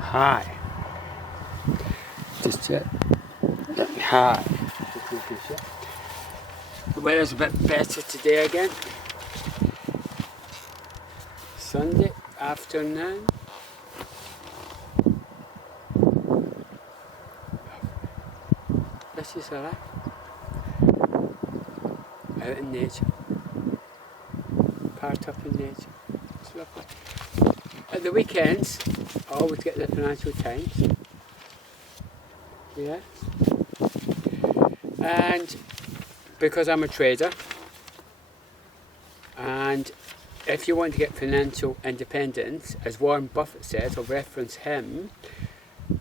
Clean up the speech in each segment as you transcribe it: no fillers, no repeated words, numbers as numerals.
Hi. Just hi. The weather's a bit better today again. Sunday afternoon. This is alright. Out in nature. Part up in nature. It's lovely. At the weekends, I always get the Financial Times. Yeah. And because I'm a trader, and if you want to get financial independence, as Warren Buffett says, I'll reference him,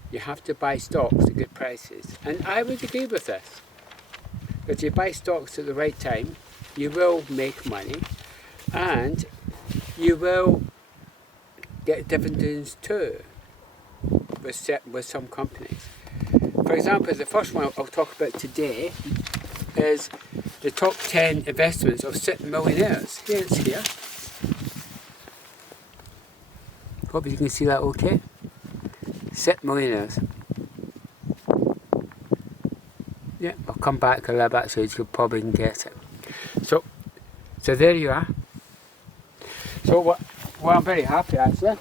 you have to buy stocks at good prices. And I would agree with this. If you buy stocks at the right time, you will make money and you will get dividends too with some companies. For example, the first one I'll talk about today is the top 10 investments of SIPP millionaires. Here it's here. Hope you can see that okay. SIPP millionaires. Yeah, I'll come back a little bit so you probably can get it. So there you are. So what I'm very happy actually,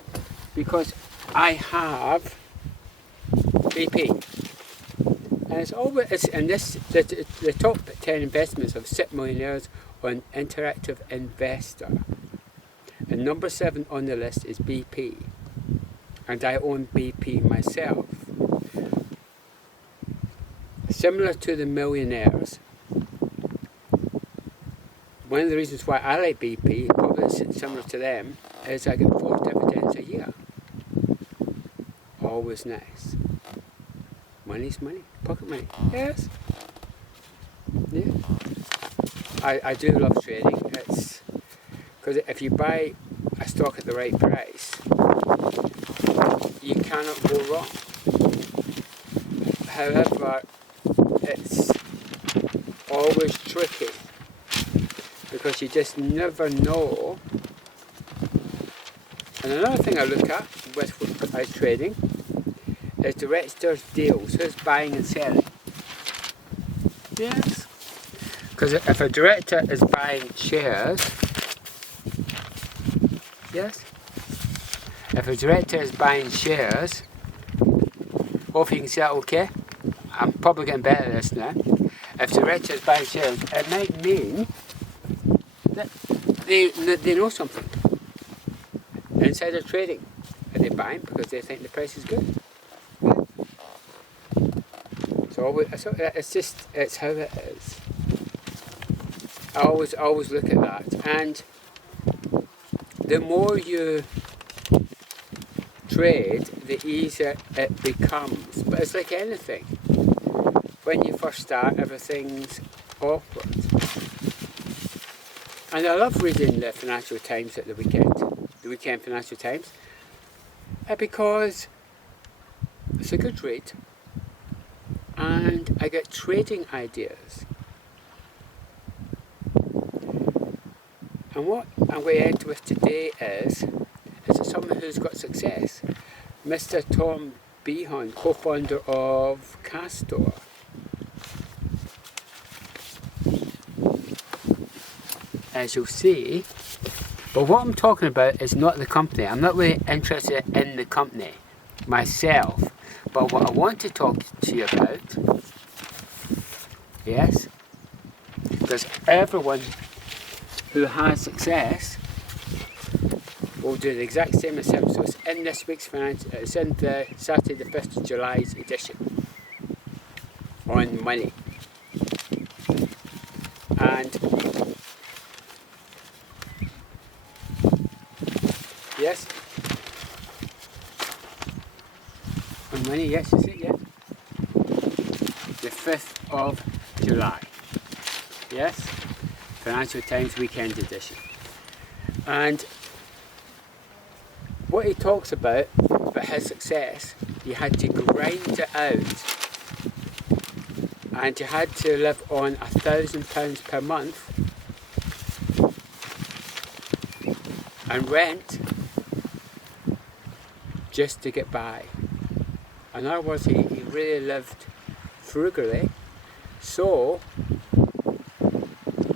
because I have BP. And it's always the top 10 investments of SIPP millionaires on Interactive Investor. And number 7 on the list is BP. And I own BP myself. Similar to the millionaires. One of the reasons why I like BP, probably similar to them, is I get 4 dividends a year. Always nice. Money's money. Pocket money. Yes. Yeah. I do love trading. It's because if you buy a stock at the right price, you cannot go wrong. However, it's always tricky because you just never know. And another thing I look at with trading is directors' deals. Who's buying and selling? Yes. Because if a director is buying shares, yes. If a director is buying shares, hope you can see that okay. I'm probably getting better at this now. If the director is buying shares, it might mean that they know something. Insider trading. Are they buying because they think the price is good? So it's how it is. I always look at that, and the more you trade, the easier it becomes. But it's like anything. When you first start, everything's awkward. And I love reading the Financial Times at the weekend Financial Times, because it's a good read, and I get trading ideas. And what I'm going to end with today is someone who's got success. Mr. Tom Behan, co-founder of Castor. As you'll see, but what I'm talking about is not the company. I'm not really interested in the company myself. But what I want to talk to you about, yes, because everyone who has success will do the exact same as him. So it's in this week's it's in the Saturday the 5th of July's edition on money. And yes, on money, yes, is it? Yes. The 5th of July. Yes, Financial Times Weekend Edition. And what he talks about his success, he had to grind it out, and he had to live on £1,000 per month and rent just to get by. In other words, he really lived frugally, so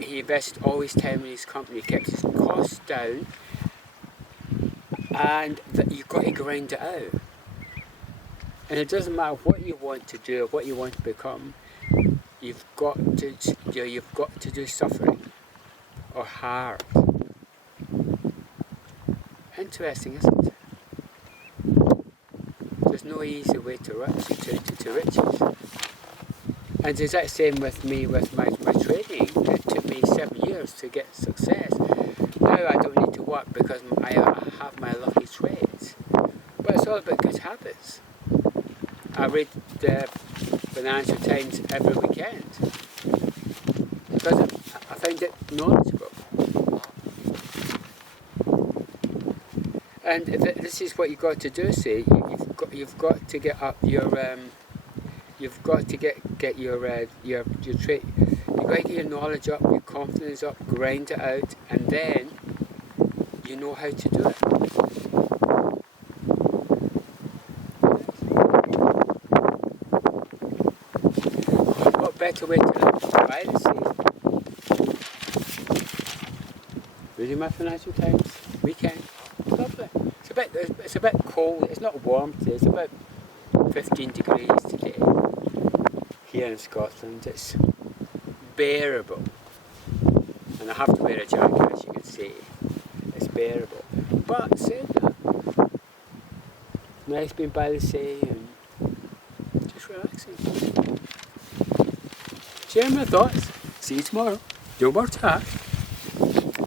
he invested all his time in his company, kept his costs down, and you've got to grind it out. And it doesn't matter what you want to do or what you want to become, you've got to do suffering or hard. Interesting, isn't it? There's no easy way to riches. And it's the same with me with my trading. It took me 7 years to get success. Now I don't need to work because I have my lucky trades. But it's all about good habits. I read the Financial Times every weekend because I find it knowledgeable. And this is what you've got to do. See, you've got to get up your you've got to get your trade. You've got to get your knowledge up, your confidence up, grind it out, and then you know how to do it. What better way to live by the sea? Reading my Financial Times weekend. Lovely. It's a bit cold. It's not warm today. It's about 15 degrees today here in Scotland. It's bearable, and I have to wear a jacket, as you can see. It's bearable. But saying that, nice being by the sea and just relaxing. Sharing my thoughts. See you tomorrow. No more chat.